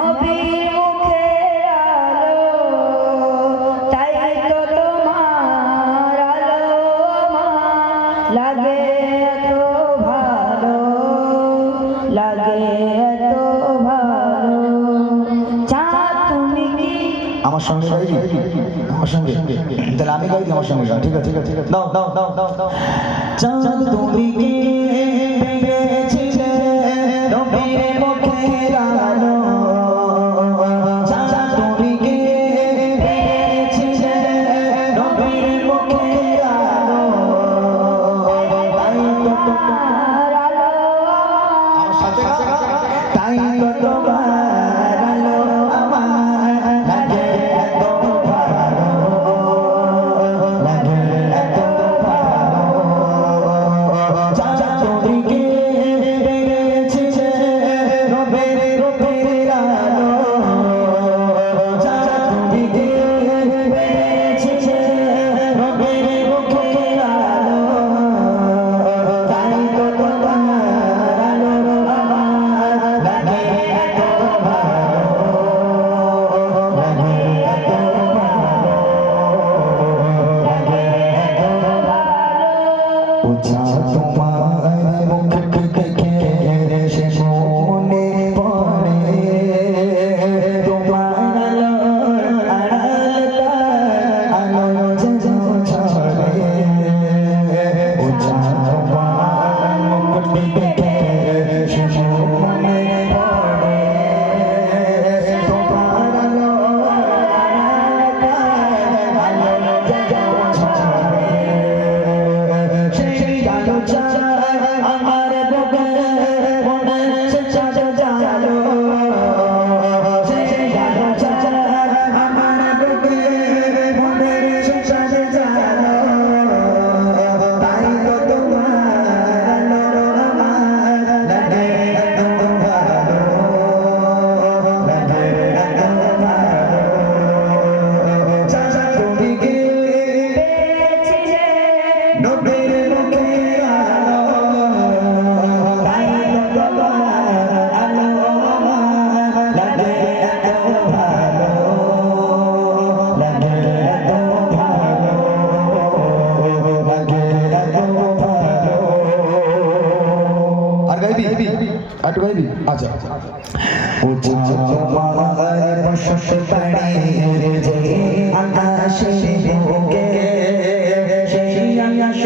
নবীর মুখের আলো, তাই তো তোমার আলো আমার লাগে এত ভালো, লাগে এত ভালো। চাঁদ তুমি কি আমার সঙ্গে গাইবি? আমার সঙ্গে তাহলে আমি গাইবি, আমার সঙ্গে গা। ঠিক আছে ঠিক আছে দাও দাও দাও দাও দাও। চাঁদ তুমি কি পেয়েছিলে নবীর মুখের আলো, চাঁদ তুমি কি পেয়েছিলে নবীর মুখের আলো, তাই তো তোমার আলো আমার সাথে গা, তাই তো তোমার আলো আমার লাগে এত ভালো, লাগে এত ভালো। চাঁদ তুমি কি পেয়েছিলে নবীর মুখের আলো, চাঁদ তুমি কি পেয়েছিলে নবীর মুখের আলো, তাই তো তোমার আলো আমার লাগে এত ভালো, লাগে এত ভালো, লাগে এত ভালো। উজা তোমার মুখ দেখে সে মনে পড়ে, তোমার আলো যেন ছড়ে। উজা তোমার মুখ দেখে সে মনে পড়ে, তোমার আলো যেন ছড়ে। সেই আলো ছাড়া আমার বুকে মনে চাঁদ জালো, সেই আলো ছাড়া আমার বুকে মনে চাঁদ জালো, তাই তো তোমার আলো আমার লাগে এত ভালো, লাগে এত ভালো। চাঁদ তুমি কি পেয়েছিলে নবীর মুখের আলো, তাই তো তোমার আলো আমার লাগে এত ভালো, লাগে এত ভালো, লাগে এত ভালো। আর গাইবি? আর গাইবি? আচ্ছা উজা তোমার বসত বাড়ি যে আকাশে বুকে, সেই আকাশ